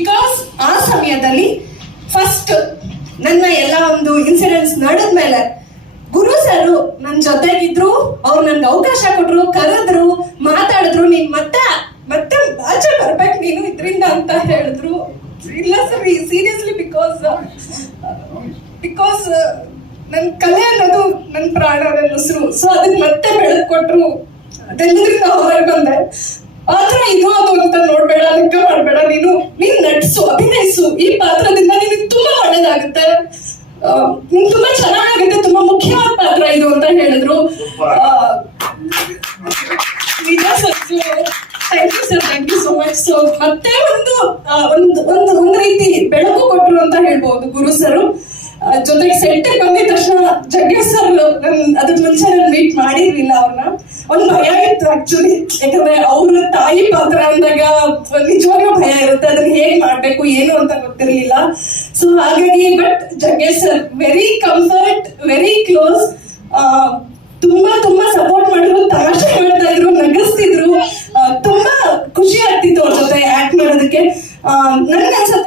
Because ಆ ಸಮಯದಲ್ಲಿ first ನನ್ನ ಎಲ್ಲ ಒಂದು ಇನ್ಸಿಡೆಂಟ್ಸ್ ನಡೆದ್ಮೇಲೆ ಗುರು ಸರ್ ನನ್ನ ಜೊತೆಗಿದ್ರು, ಅವ್ರು ನನ್ಗೆ ಅವಕಾಶ ಕೊಟ್ರು, ಕರೆದ್ರು, ಮಾತಾಡಿದ್ರು, ನೀನ್ ಮತ್ತೆ ಮತ್ತೆ ಆಚೆ ಬರ್ಬೇಕು, ನೀನು ಇದ್ರಿಂದ ಅಂತ ಹೇಳಿದ್ರು. ಇಲ್ಲ ಸರ್ ಸೀರಿಯಸ್ಲಿ ಬಿಕಾಸ್ ಬಿಕಾಸ್ ನನ್ ಕಲೆ ಅನ್ನೋದು ನನ್ ಪ್ರಾಣ ನನ್ನ ಉಸಿರು ಸೊ ಅದನ್ನ ಮತ್ತೆ ಬೆಳೆದು ಕೊಟ್ರು ಹೊರಗೆ ಬಂದೆ ಪಾತ್ರ ಇದು ಅದು ಅಂತ ನೋಡ್ಬೇಡ ಲೆಕ್ಕ ಮಾಡ್ಬೇಡ ನೀನು ನೀನ್ ನಟಿಸು ಈ ಪಾತ್ರದಿಂದ ನಿನಗೆ ತುಂಬಾ ಒಳ್ಳೇದಾಗುತ್ತೆ. ತುಂಬಾ ಚೆನ್ನಾಗಾಗುತ್ತೆ ತುಂಬಾ ಮುಖ್ಯವಾದ ಪಾತ್ರ ಇದು ಅಂತ ಹೇಳಿದ್ರು. ನಿಜ sir thank you sir thank you so much so ಮತ್ತೆ ಒಂದು ಒಂದು ಒಂದು ಒಂದು ರೀತಿ ಬೆಳಕು ಕೊಟ್ಟರು ಅಂತ ಹೇಳ್ಬೋದು ಗುರು ಸರ್. ಜೊತೆಗೆ ಸೆಟ್ಟಿಗೆ ಬಂದಿದ ತಕ್ಷಣ ಜಗ್ಗೇಶ್ ಸರ್ ಅದ್ರ ಮುಂಚೆ ನಾನು ಮೀಟ್ ಮಾಡಿರ್ಲಿಲ್ಲ ಅವ್ರನ್ನ. ಒಂದು ಭಯ ಇತ್ತು ಆಕ್ಚುಲಿ ಯಾಕಂದ್ರೆ ಅವ್ರ ತಾಯಿ ಪಾತ್ರ ಅಂದಾಗ ನಿಜವಾಗ್ಲೂ ಭಯ ಇರುತ್ತೆ. ಅದನ್ನ ಹೇಗ್ ಮಾಡ್ಬೇಕು ಏನು ಅಂತ ಗೊತ್ತಿರ್ಲಿಲ್ಲ. ಸೊ ಹಾಗಾಗಿ but Jaggesh sir very comfort very close ತುಂಬಾ ತುಂಬಾ ಸಪೋರ್ಟ್ ಮಾಡಿದ್ರು ತಮಾಷೆ ಮಾಡ್ತಾ ಇದ್ರು ನಗಿಸ್ತಿದ್ರು. ತುಂಬಾ ಖುಷಿ ಆಗ್ತಿತ್ತು ಅವ್ರ ಜೊತೆ ಆಕ್ಟ್ ಮಾಡೋದಕ್ಕೆ. ಆ, ನನ್ಗೆ